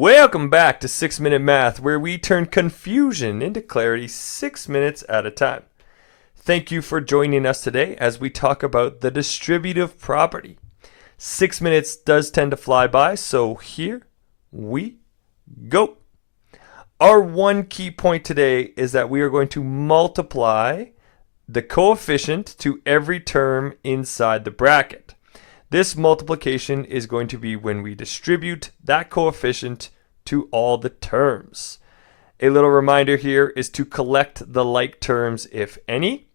Welcome back to 6 Minute Math, where we turn confusion into clarity 6 minutes at a time. Thank you for joining us today as we talk about the distributive property. 6 minutes does tend to fly by, so here we go. Our one key point today is that we are going to multiply the coefficient to every term inside the bracket. This multiplication is going to be when we distribute that coefficient to all the terms. A little reminder here is to collect the like terms, if any.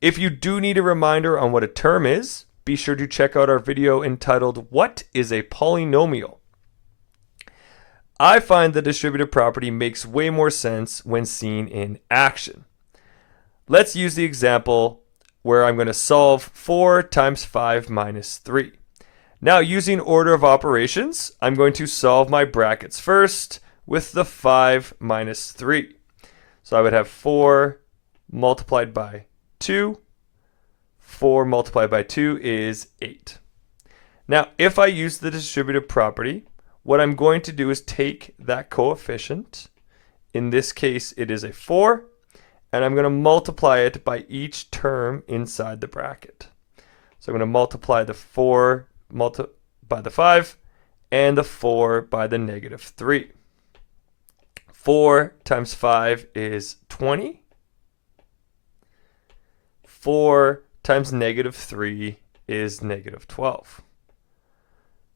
If you do need a reminder on what a term is, be sure to check out our video entitled, "What is a Polynomial?" I find the distributive property makes way more sense when seen in action. Let's use the example where I'm going to solve 4 times 5 minus 3. Now, using order of operations, I'm going to solve my brackets first with the 5 minus 3. So I would have 4 multiplied by 2. 4 multiplied by 2 is 8. Now, if I use the distributive property, what I'm going to do is take that coefficient. In this case, it is a 4. And I'm going to multiply it by each term inside the bracket. So I'm going to multiply the 4 by the 5 and the 4 by the negative 3. 4 times 5 is 20. 4 times negative 3 is negative 12.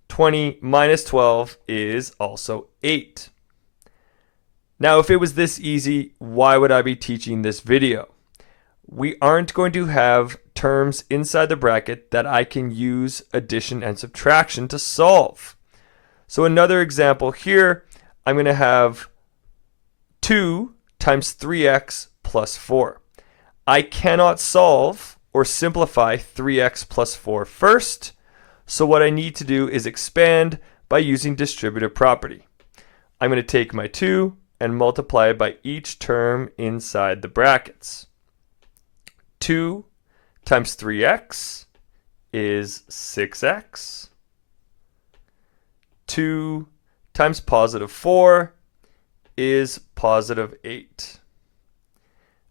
20 minus 12 is also 8. Now, if it was this easy, why would I be teaching this video? We aren't going to have terms inside the bracket that I can use addition and subtraction to solve. So another example here, I'm going to have 2 times 3x plus 4. I cannot solve or simplify 3x plus 4 first, so what I need to do is expand by using distributive property. I'm going to take my 2 and multiply by each term inside the brackets. 2 times 3x is 6x. 2 times positive 4 is positive 8.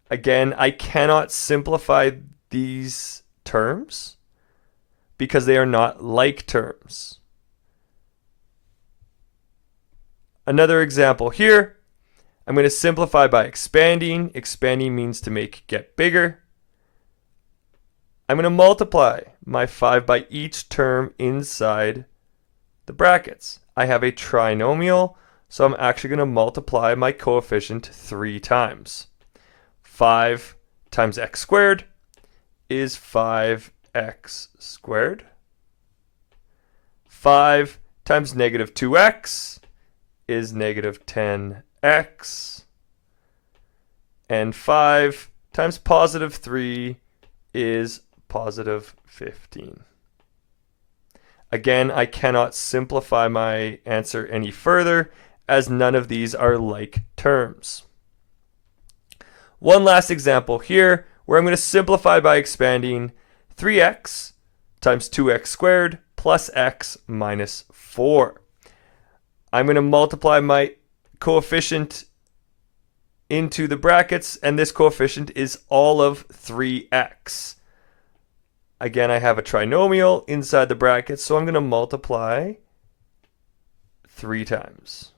Again, I cannot simplify these terms because they are not like terms. Another example here, I'm going to simplify by expanding. Expanding means to get bigger. I'm going to multiply my 5 by each term inside the brackets. I have a trinomial, so I'm actually going to multiply my coefficient 3 times. 5 times x squared is 5x squared. 5 times negative 2x is negative 10x, and 5 times positive 3 is positive 15. Again, I cannot simplify my answer any further as none of these are like terms. One last example here where I'm going to simplify by expanding 3x times 2x squared plus x minus 4. I'm going to multiply my coefficient into the brackets, and this coefficient is all of 3x. Again, I have a trinomial inside the brackets, so I'm going to multiply 3 times.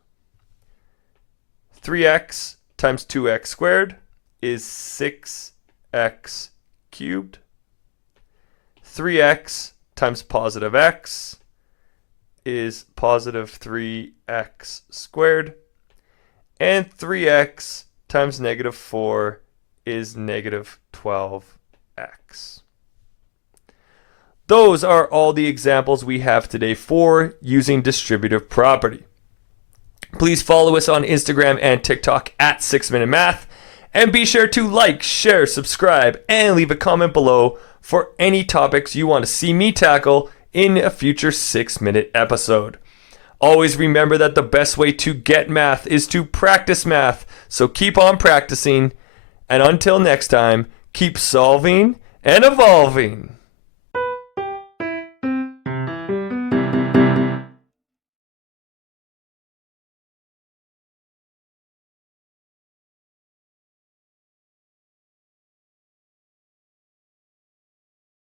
3x times 2x squared is 6x cubed. 3x times positive x is positive 3x squared. And 3x times negative 4 is negative 12x. Those are all the examples we have today for using distributive property. Please follow us on Instagram and TikTok at 6 Minute Math, and be sure to like, share, subscribe, and leave a comment below for any topics you want to see me tackle in a future 6-minute episode. Always remember that the best way to get math is to practice math, so keep on practicing, and until next time, keep solving and evolving.